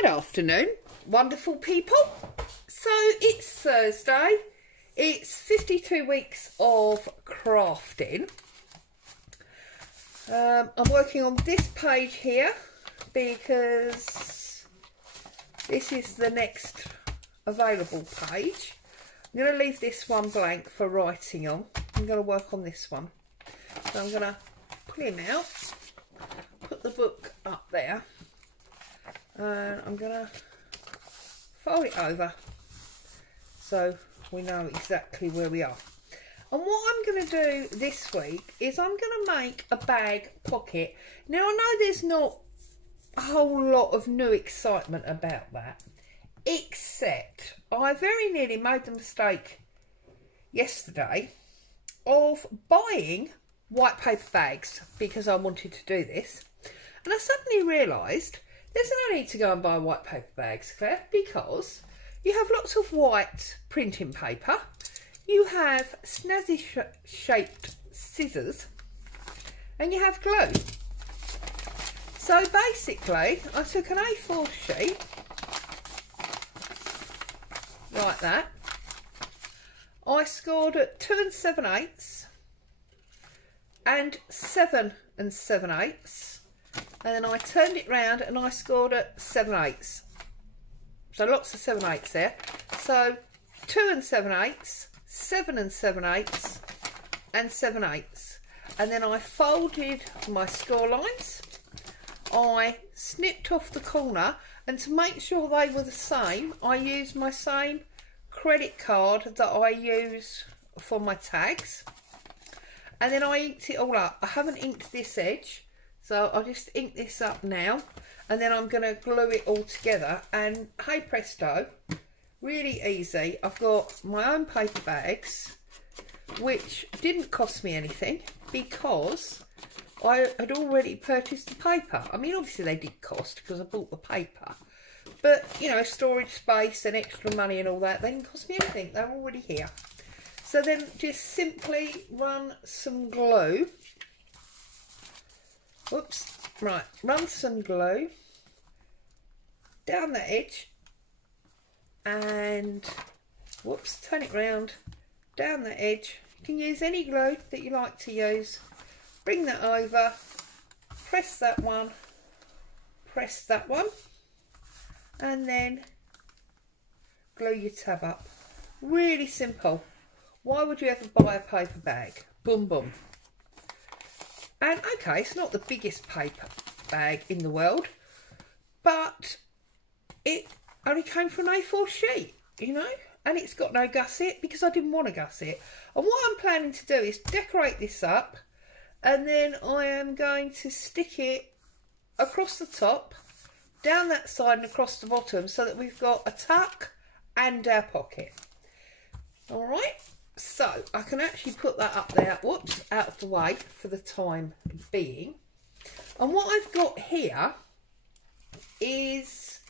Good afternoon, wonderful people. So it's Thursday. It's 52 weeks of crafting. I'm working on this page here because this is the next available page. I'm going to leave this one blank for writing on. I'm going to work on this one. So I'm going to pull him out, put the book up there, and I'm going to fold it over so we know exactly where we are. And what I'm going to do this week is I'm going to make a bag pocket. Now I know there's not a whole lot of new excitement about that, except I very nearly made the mistake yesterday of buying white paper bags because I wanted to do this, and I suddenly realised there's no need to go and buy white paper bags, Claire, because you have lots of white printing paper, you have snazzy shaped scissors, and you have glue. So basically I took an A4 sheet like that. I scored at 2 7/8 and 7 7/8, and then I turned it round and I scored at 7/8. So lots of 7/8 there. So 2 7/8, 7 7/8 and 7/8. And then I folded my score lines. I snipped off the corner, and to make sure they were the same, I used my same credit card that I use for my tags. And then I inked it all up. I haven't inked this edge, so I'll just ink this up now, and then I'm going to glue it all together. And hey presto, really easy. I've got my own paper bags, which didn't cost me anything because I had already purchased the paper. I mean, obviously they did cost because I bought the paper, but you know, storage space and extra money and all that, they didn't cost me anything. They're already here. So then just simply run some glue. Oops, right, run some glue down the edge and whoops, turn it round, down the edge. You can use any glue that you like to use. Bring that over, press that one, and then glue your tab up. Really simple. Why would you ever buy a paper bag? Boom, boom. And okay, it's not the biggest paper bag in the world, but it only came from an A4 sheet, you know, and it's got no gusset because I didn't want to gusset. And what I'm planning to do is decorate this up, and then I am going to stick it across the top, down that side and across the bottom, so that we've got a tuck and our pocket. All right, so I can actually put that up there, whoops, out of the way for the time being. And what I've got here is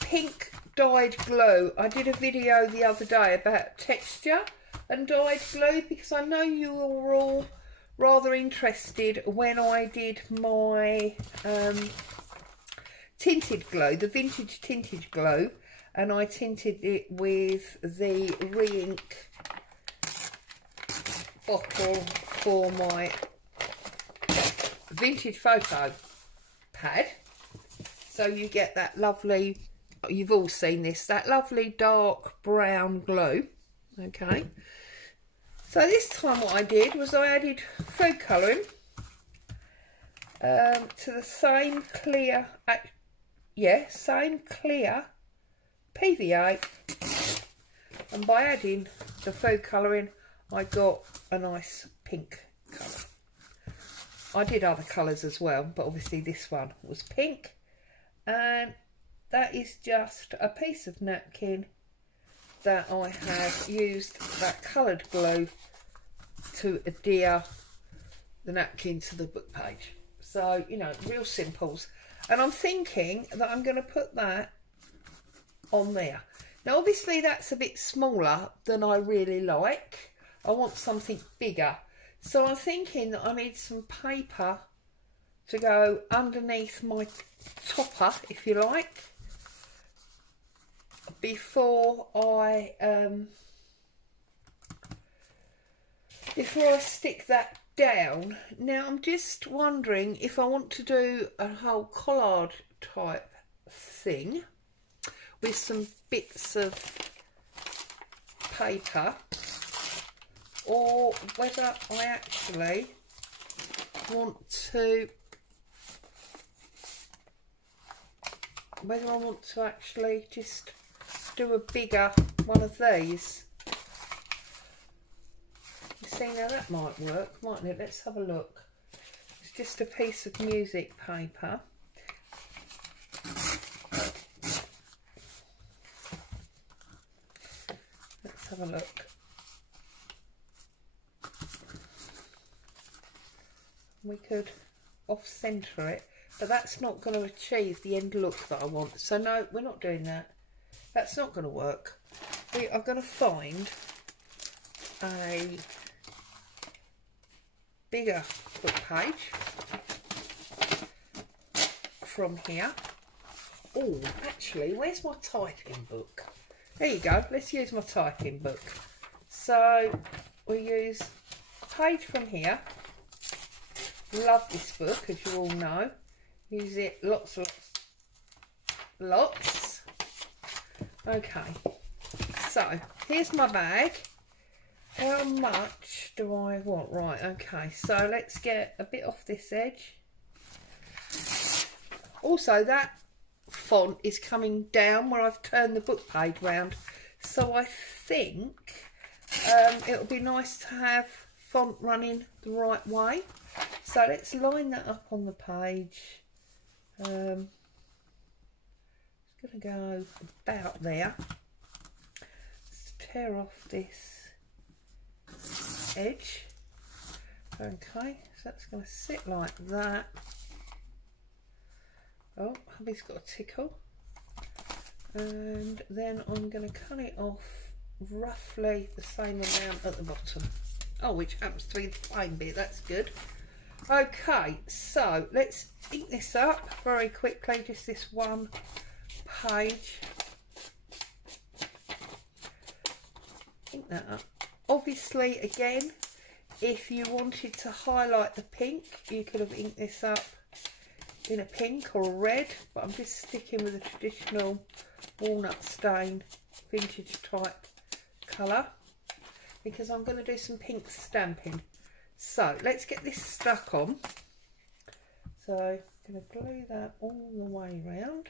pink dyed glue. I did a video the other day about texture and dyed glue because I know you were all rather interested when I did my tinted glue, the vintage tinted glue, and I tinted it with the re-ink bottle for my vintage photo pad. So you get that lovely, you've all seen this, that lovely dark brown glue. Okay, so this time what I did was I added food colouring to the same clear, same clear PVA, and by adding the food colouring I got a nice pink colour. I did other colours as well, but obviously this one was pink, and that is just a piece of napkin that I have used that coloured glue to adhere the napkin to the book page. So, you know, real simples. And I'm thinking that I'm going to put that on there. Now obviously that's a bit smaller than I really like. I want something bigger. So I'm thinking that I need some paper to go underneath my topper, if you like, before I stick that down. Now I'm just wondering if I want to do a whole collard type thing with some bits of paper, or whether I actually want to actually just do a bigger one of these. You see, now that might work, mightn't it? Let's have a look. It's just a piece of music paper. Let's have a look. We could off-centre it, but that's not going to achieve the end look that I want. So no, we're not doing that. That's not going to work. We are going to find a bigger book page from here. Oh, actually, where's my typing book? There you go. Let's use my typing book. So we use a page from here. Love this book, as you all know. Use it lots. Okay, so here's my bag. How much do I want? Right, okay, so let's get a bit off this edge. Also, that font is coming down where I've turned the book page round, so I think it'll be nice to have font running the right way. So let's line that up on the page. It's going to go about there. Let's tear off this edge. Okay, so that's going to sit like that. Oh, hubby's got a tickle. And then I'm going to cut it off roughly the same amount at the bottom. Oh, which happens to be the plain bit, that's good. Okay, so let's ink this up very quickly, just this one page. Ink that up. Obviously, again, if you wanted to highlight the pink, you could have inked this up in a pink or a red, but I'm just sticking with a traditional walnut stain vintage type colour because I'm going to do some pink stamping. So let's get this stuck on. So I'm going to glue that all the way round.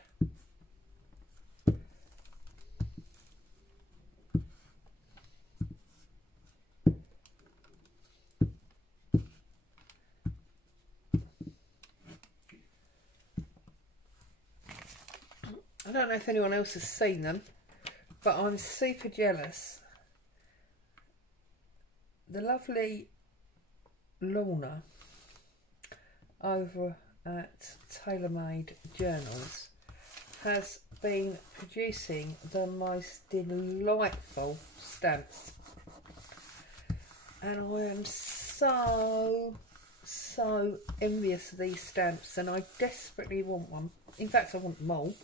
I don't know if anyone else has seen them, but I'm super jealous. The lovely Lorna over at Tailor-Made Journals has been producing the most delightful stamps, and I am so envious of these stamps, and I desperately want one. In fact, I want them all.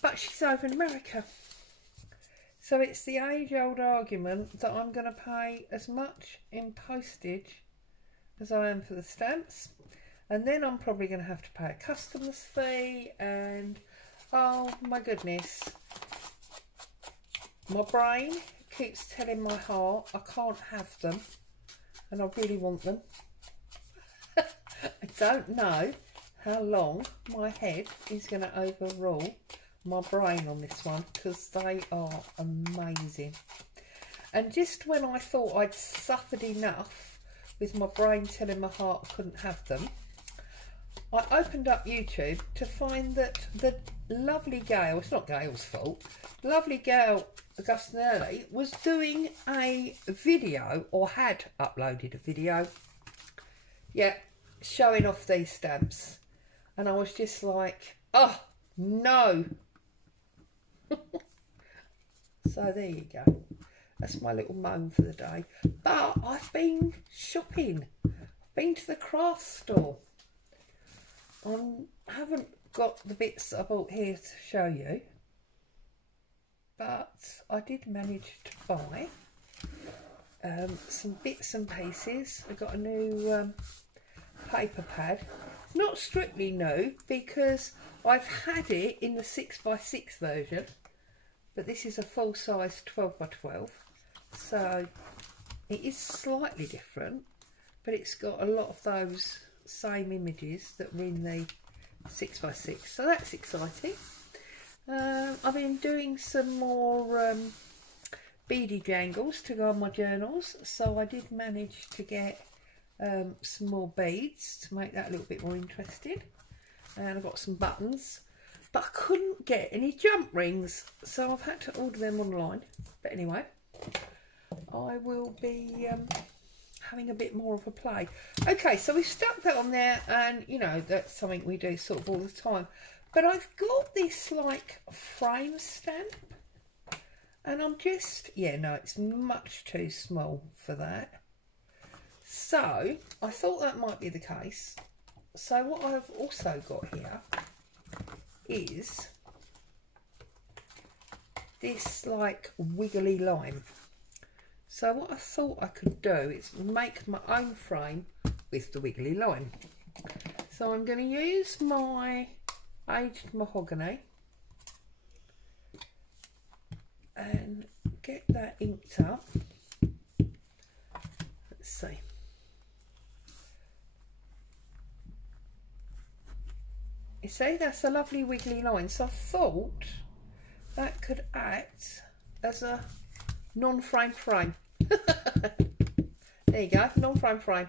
But she's over in America, so it's the age-old argument that I'm going to pay as much in postage as I am for the stamps, and then I'm probably going to have to pay a customs fee, and oh my goodness, my brain keeps telling my heart I can't have them, and I really want them. I don't know how long my head is going to overrule my brain on this one, because they are amazing. And just when I thought I'd suffered enough with my brain telling my heart I couldn't have them, I opened up YouTube to find that the lovely Gayle, it's not Gayle's fault, lovely Gayle Augustinelli was doing a video, or had uploaded a video, yeah, showing off these stamps. And I was just like, oh no. So there you go. That's my little moan for the day. But I've been shopping. I've been to the craft store. I haven't got the bits that I bought here to show you, but I did manage to buy some bits and pieces. I got a new paper pad. It's not strictly new because I've had it in the 6x6 version, but this is a full size 12x12, so it is slightly different, but it's got a lot of those same images that were in the 6x6, so that's exciting. I've been doing some more beady jangles to go on my journals, so I did manage to get some more beads to make that a little bit more interesting, and I've got some buttons, but I couldn't get any jump rings, so I've had to order them online. But anyway, I will be having a bit more of a play. Okay, so we've stuck that on there, and you know that's something we do sort of all the time, but I've got this like frame stamp, and I'm just, yeah, no, it's much too small for that. So I thought that might be the case. So what I've also got here is this like wiggly line. So what I thought I could do is make my own frame with the wiggly line. So I'm going to use my aged mahogany and get that inked up. Let's see. You see, that's a lovely wiggly line. So I thought that could act as a non-frame frame. There you go, non-frame frame.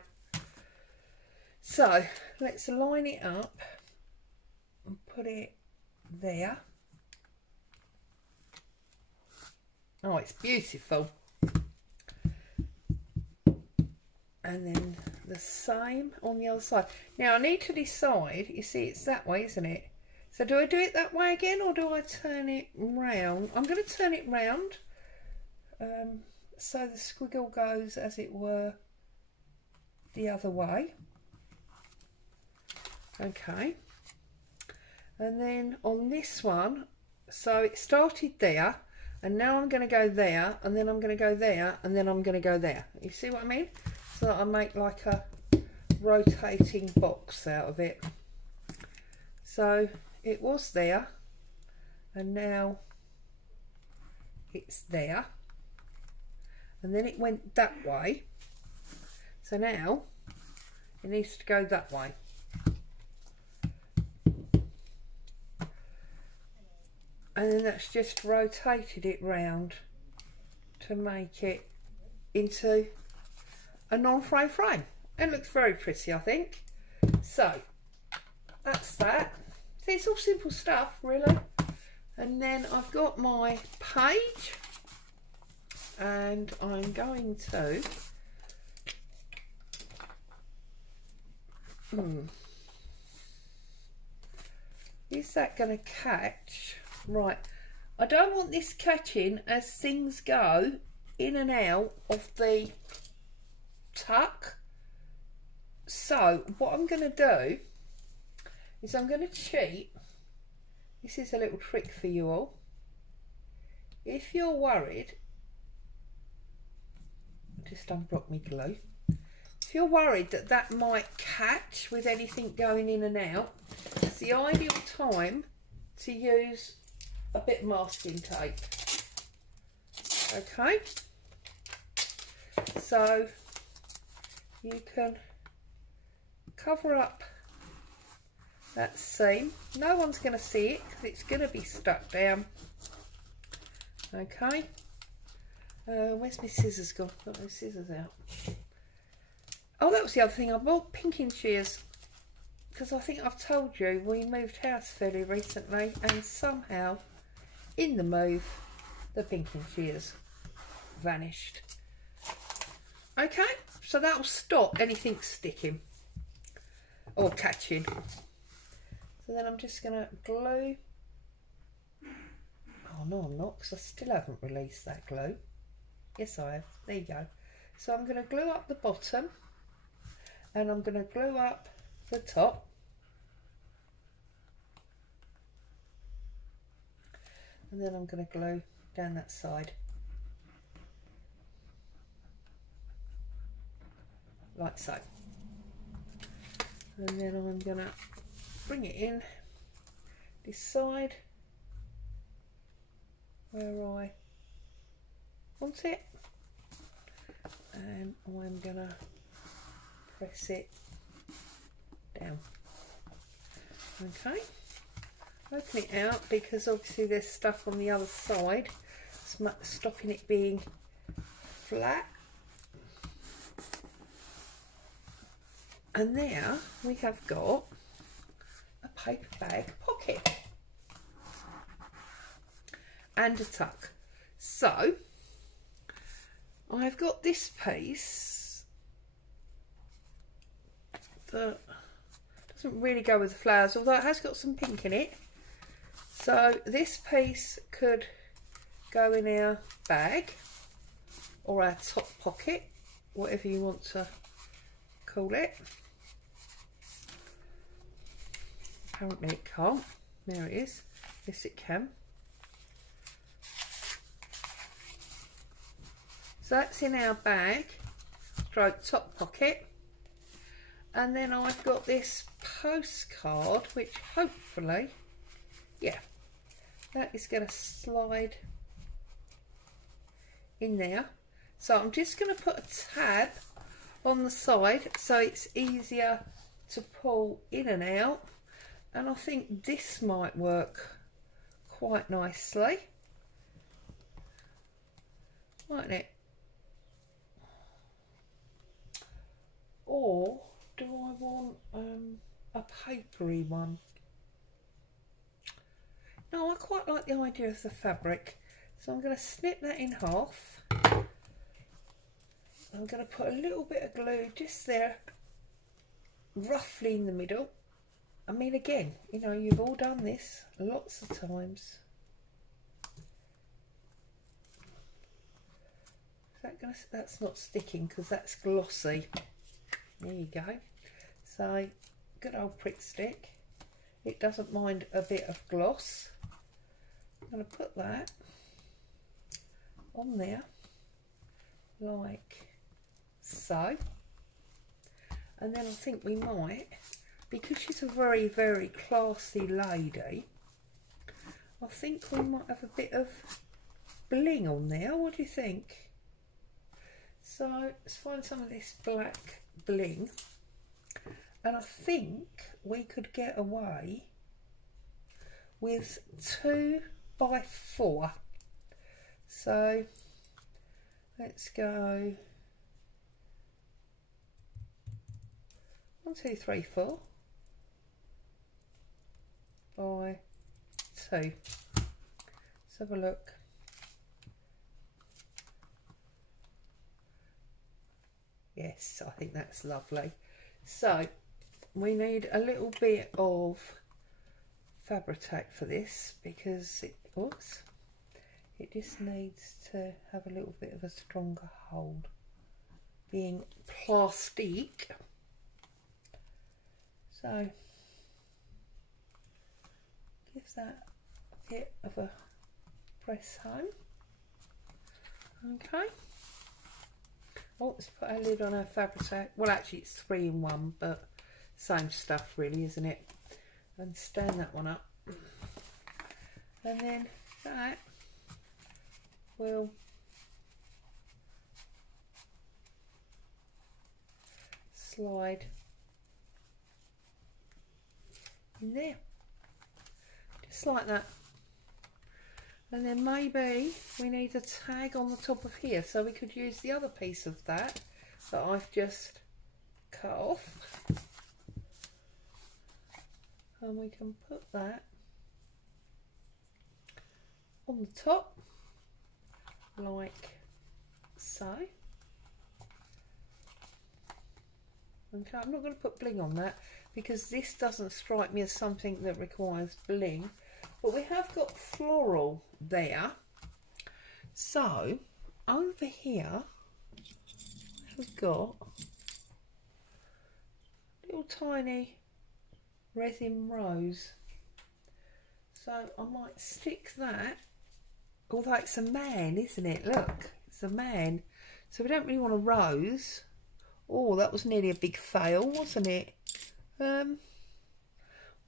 So let's line it up and put it there. Oh, it's beautiful. And then the same on the other side. Now I need to decide, you see it's that way, isn't it? So do I do it that way again, or do I turn it round? I'm going to turn it round, so the squiggle goes, as it were, the other way. Okay. And then on this one, so it started there, and now I'm going to go there, and then I'm going to go there, and then I'm going to go there. You see what I mean? So that I make like a rotating box out of it. So it was there, and now it's there, and then it went that way, so now it needs to go that way. And then that's just rotated it round to make it into a non-frame frame. It looks very pretty, I think. So that's that. See, it's all simple stuff really. And then I've got my page, and I'm going to is that going to catch? Right, I don't want this catching as things go in and out of the tuck. So what I'm going to do is I'm going to cheat. This is a little trick for you all. If you're worried, just unblock me glue. If you're worried that that might catch with anything going in and out, it's the ideal time to use a bit of masking tape. Okay, so you can cover up that seam. No one's going to see it because it's going to be stuck down. Okay, where's my scissors gone? Got my scissors out. Oh, that was the other thing. I bought pinking shears because I think I've told you we moved house fairly recently, and somehow in the move the pinking shears vanished. Okay, so that'll stop anything sticking or catching. So then I'm just going to glue. Oh no, I'm not, because I still haven't released that glue. Yes I have. There you go. So I'm going to glue up the bottom, and I'm going to glue up the top. And then I'm going to glue down that side. Like so. And then I'm going to bring it in this side where I want it. And I'm going to press it down. Okay. Open it out because obviously there's stuff on the other side stopping it being flat. And there we have got a paper bag pocket and a tuck. So I've got this piece that doesn't really go with the flowers, although it has got some pink in it. So this piece could go in our bag or our top pocket, whatever you want to call it. Apparently it can't. There it is. Yes, it can. So that's in our bag, stroke top pocket. And then I've got this postcard, which hopefully, yeah, that is going to slide in there. So I'm just going to put a tab on the side so it's easier to pull in and out. And I think this might work quite nicely, mightn't it? Or do I want a papery one? No, I quite like the idea of the fabric. So I'm going to snip that in half. I'm going to put a little bit of glue just there, roughly in the middle. I mean, again, you know, you've all done this lots of times. Is that gonna, that's not sticking because that's glossy. There you go. So, good old prick stick. It doesn't mind a bit of gloss. I'm going to put that on there like so. And then I think we might, because she's a very, very classy lady, I think we might have a bit of bling on there. What do you think? So let's find some of this black bling, and I think we could get away with 2x4. So let's go 1, 2, 3, 4 by 2. Let's have a look. Yes, I think that's lovely. So we need a little bit of Fabri-Tac for this because it, oops, it just needs to have a little bit of a stronger hold, being plastic. So give that a bit of a press home. Okay. Oh, let's put our lid on our Fabri-Tac. Well, actually it's 3 in 1, but same stuff really, isn't it? And stand that one up. And then that will slide in there. Just like that. And then maybe we need a tag on the top of here, so we could use the other piece of that I've just cut off, and we can put that on the top like so. Okay, I'm not going to put bling on that because this doesn't strike me as something that requires bling. But we have got floral there. So over here we've got little tiny resin rose. So I might stick that, although it's a man, isn't it? Look, it's a man. So we don't really want a rose. Oh, that was nearly a big fail, wasn't it?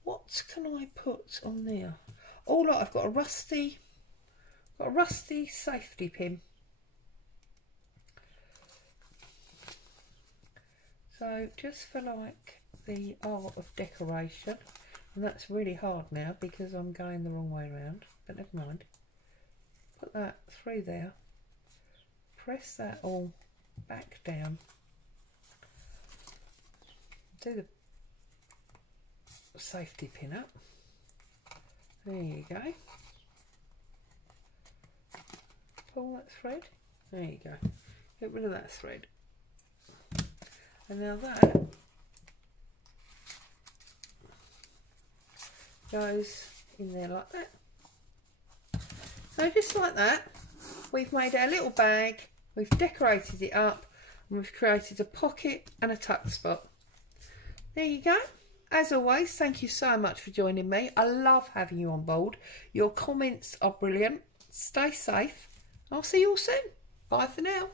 What can I put on there? Oh look, I've got a rusty safety pin. So just for like the art of decoration, and that's really hard now because I'm going the wrong way around, but never mind. Put that through there, press that all back down, do the safety pin up, there you go, pull that thread, there you go, get rid of that thread, and now that goes in there like that. So just like that, we've made our little bag, we've decorated it up, and we've created a pocket and a tuck spot. There you go. As always, thank you so much for joining me. I love having you on board. Your comments are brilliant. Stay safe. I'll see you all soon. Bye for now.